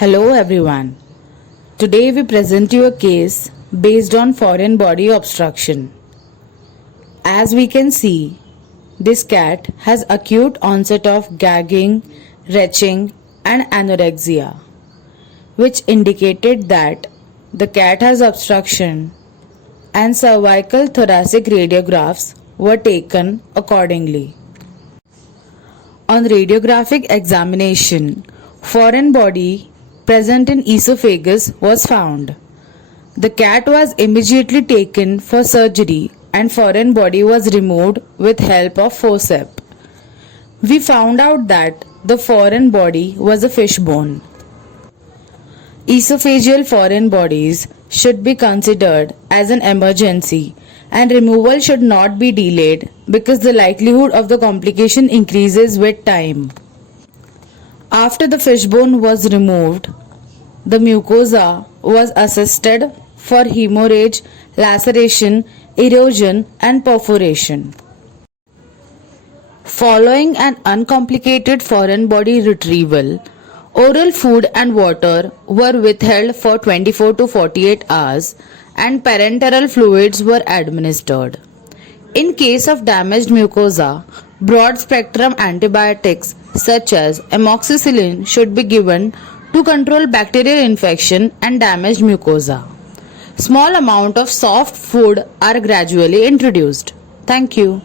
Hello everyone. Today we present you a case based on foreign body obstruction. As we can see, this cat has acute onset of gagging, retching and anorexia, which indicated that the cat has obstruction, and cervical thoracic radiographs were taken accordingly. On radiographic examination, foreign body present in esophagus was found. The cat was immediately taken for surgery and foreign body was removed with help of forceps. We found out that the foreign body was a fishbone. Esophageal foreign bodies should be considered as an emergency and removal should not be delayed because the likelihood of the complication increases with time. After the fishbone was removed, the mucosa was assessed for hemorrhage, laceration, erosion and perforation. Following an uncomplicated foreign body retrieval, oral food and water were withheld for 24 to 48 hours and parenteral fluids were administered. In case of damaged mucosa, broad-spectrum antibiotics such as amoxicillin should be given to control bacterial infection and damaged mucosa. Small amount of soft food are gradually introduced. Thank you.